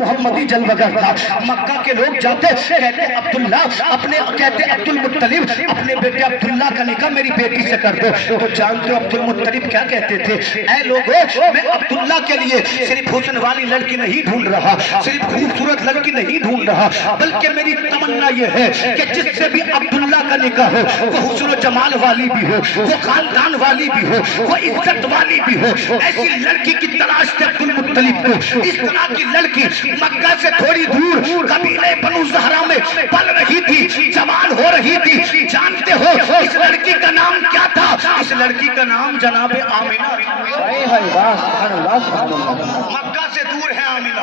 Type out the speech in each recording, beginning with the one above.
محمدی جلوگر تھا. مکہ کے لوگ جاتے کہتے عبداللہ کہتے عبد المطلب اپنے بیٹے عبداللہ کا نکاح میری بیٹی سے کر دو. تو جانتے ہو عبد المطلب کیا کہتے تھے؟ اے لوگوں، میں عبداللہ کے لیے صرف حسن والی لڑکی نہیں ڈھونڈ رہا، صرف خوبصورت لڑکی نہیں ڈھونڈ رہا، بلکہ میری تمنا یہ ہے کہ جس سے بھی عبداللہ کا نکاح ہو وہ حسن و جمال والی بھی ہو، وہ خاندان والی بھی ہو، وہ عزت والی بھی ہو. ایسی لڑکی کی تلاش تھے عبد المطلب کو. اس طرح کی لڑکی مکہ سے تھوڑی دور قبیلے بنو زہرا میں پل رہی تھی، جوان ہو رہی تھی. جانتے ہو اس لڑکی کا نام کیا تھا؟ اس لڑکی کا نام جناب آمینہ. مکہ سے دور ہے آمینہ،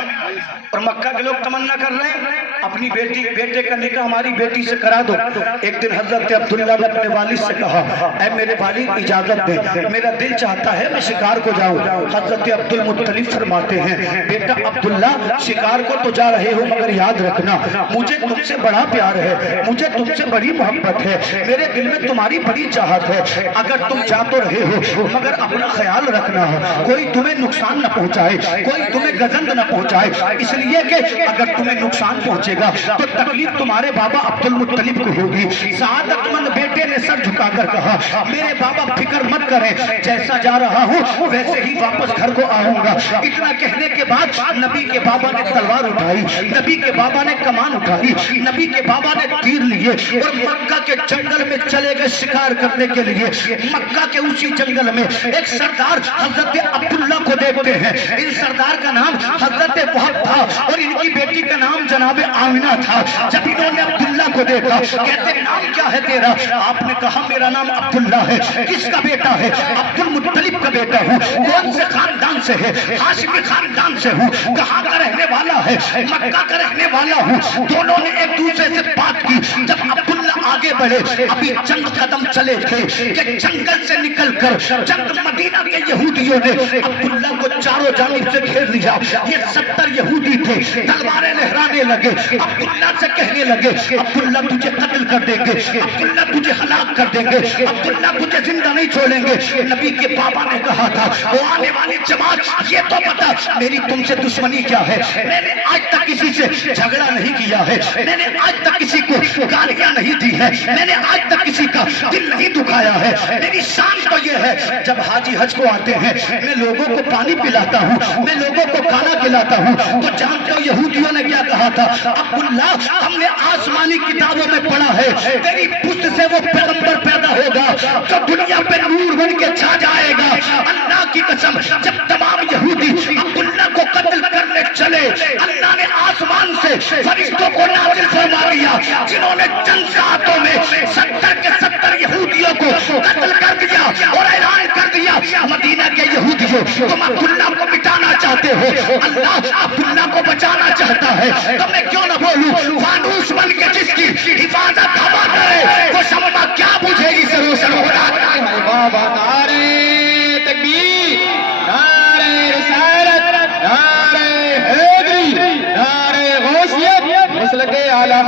اور مکہ کے لوگ تمنا کر رہے ہیں اپنی بیٹے کا نکاح ہماری بیٹی سے کرا دو. ایک دن حضرت عبداللہ نے اپنے والد سے کہا اے میرے والد اجازت دیں، میرا دل چاہتا ہے میں شکار کو جاؤں. حضرت عبد المطلب فرماتے ہیں بیٹا عبداللہ شکار کو تو جا رہے ہو مگر یاد رکھنا مجھے تم سے بڑا پیار ہے، مجھے تم سے بڑی محبت ہے، میرے دل میں تمہاری بڑی چاہت ہے. اگر تم جا تو رہے ہو مگر اپنا خیال رکھنا ہے، کوئی تمہیں نقصان نہ پہنچائے، کوئی تمہیں گزند نہ پہنچائے. اس لیے کہ اگر تمہیں نقصان پہنچے گا تو تکلیف تمہارے بابا عبد المطلب کو ہوگی. سعادت مند بیٹے نے سر جھکا کر کہا میرے بابا فکر مت کریں، جیسا جا رہا ہوں ویسے ہی واپس گھر کو آؤں گا. اتنا کہنے کے بعد نبی کے بابا نے تلوار اٹھائی، نبی کے بابا نے کمان اٹھائی، نبی کے بابا نے تیر لیے اور مکہ کے جنگل میں چلے گئے شکار کرنے کے لیے. مکہ کے اسی جنگل میں ایک سردار حضرت عبداللہ کو دیکھتے ہیں. ان سردار کا نام حضرت وہب تھا اور ان کی بیٹی کا نام جناب آمینہ تھا. جب انہوں نے عبداللہ کو دیکھا کہتے نام کیا ہے تیرا؟ آپ نے کہا میرا نام عبداللہ ہے. کس کا بیٹا ہے؟ عبد المطلب کا بیٹا ہوں. کون سے خاندان سے ہے؟ ہاشمی خاندان سے ہوں. کہاں کا رہنے والا ہے؟ مکہ کا رہنے والا ہوں. دونوں نے ایک دوسرے سے بات کی. جب عبداللہ آگے بڑھے ابھی چند قدم چلے تھے کہ جنگل سے نکل کر چند مدینہ کے یہودیوں نے عبداللہ کو چاروں جانب سے گھیر لیا. یہ 70 یہودی تھے، تلواریں لہرانے لگے. عبداللہ سے کہنے لگے عبداللہ تجھے قتل کر دیں گے، عبداللہ تجھے ہلاک کر دیں گے، عبداللہ تجھے زندہ نہیں چھوڑیں گے. نبی کے بابا نے کہا تھا وہ آنے والی جماعت یہ تو بتا میری تم سے دشمنی کیا ہے؟ میں نے آج تک کسی سے جھگڑا نہیں کیا ہے، میں نے آج تک کسی کو گالیاں نہیں دی ہے، میں نے آج تک کسی کا دل نہیں دکھایا ہے. میری شان تو یہ ہے جب حاجی حج کو آتے ہیں میں لوگوں کو پانی پلاتا ہوں، میں لوگوں کو کھانا کھلاتا ہوں. تو جانتے ہو یہودیوں نے کیا کہا تھا؟ عبداللہ ہم نے آسمانی کتابوں میں پڑھا ہے تیری پشت سے وہ پیغمبر پیدا ہوگا جو دنیا پہ نور بن کے چھا جائے گا. اللہ کی قسم جب تمام یہودی عبداللہ کو قتل کرنے چلے اللہ نے آسمان سے فرشتوں کو نازل فرما دیا جنہوں نے چند ساعتوں میں 70 کے 70 یہودیوں کو قتل کر دیا اور اعلان کر دیا مدینہ کے یہودیوں تم عبداللہ کو مٹانا چاہتے ہو، اللہ عبداللہ کو بچانا چاہتا ہے. تو میں کیوں نہ بولوں فانوس بن کے جس کی حفاظت ہوا کرے وہ شمع کیا بجھے گی سے روشن ہو رہا ہے. بابا نعرے تکبیر، نعرے رسالت، نعرے حیدری، نعرے غوثیت، مسلک اعلی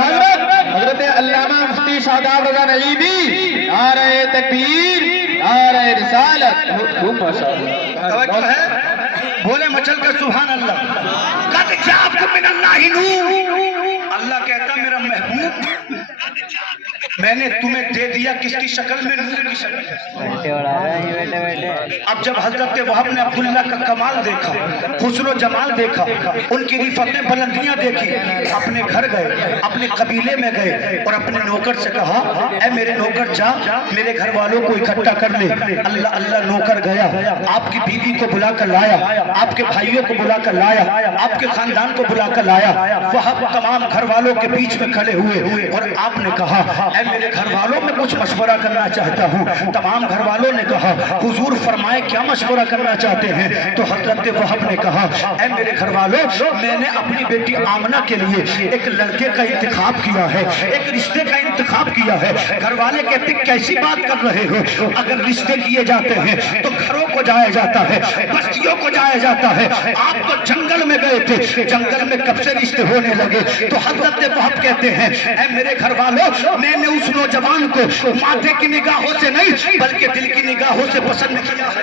حضرت علامہ مفتی شاداب رضا نعیمی. نعرے تکبیر، نعرے رسالت. خوب ماشاءاللہ. توجہ ہے بولے مچل کر سبحان اللہ. قد جاءکم من اللہ نور. اللہ کہتا میرا محبوب میں نے تمہیں دے دیا کس کی شکل میں؟ نور کی شکل میں. اب جب حضرت وہب نے عبداللہ کا کمال دیکھا، حسن و جمال دیکھا، ان کی رفتیں بلندیاں دیکھی، اپنے گھر گئے، اپنے قبیلے میں گئے اور اپنے نوکر سے کہا اے میرے نوکر جا میرے گھر والوں کو اکٹھا کر لے. اللہ اللہ نوکر گیا، آپ کی بیوی کو بلا کر لایا، آپ کے بھائیوں کو بلا کر لایا، آپ کے خاندان کو بلا کر لایا. وہب تمام گھر والوں کے بیچ میں کھڑے ہوئے اور آپ نے کہا اے میرے گھر والوں میں کچھ مشورہ کرنا چاہتا ہوں. تمام گھر والوں نے کہا حضور فرمائے کیا مشورہ کرنا چاہتے ہیں؟ تو حضرت وہب نے کہا اے میرے گھر والوں میں نے اپنی بیٹی آمنہ کے لیے ایک لڑکے کا انتخاب کیا ہے، ایک رشتے کا انتخاب کیا ہے. گھر والے کہتے کیسی بات کر رہے ہو؟ اگر رشتے کیے جاتے ہیں تو گھروں کو جایا جاتا ہے، بستیوں کو جایا جاتا ہے. آپ تو جنگل میں گئے تھے، جنگل میں کب سے رشتے ہونے لگے؟ تو حضرت وہب کہتے ہیں اے میرے گھر والوں میں نے اس نوجوان کو ماتھے کی نگاہوں سے نہیں بلکہ دل کی نگاہوں سے پسند کیا ہے.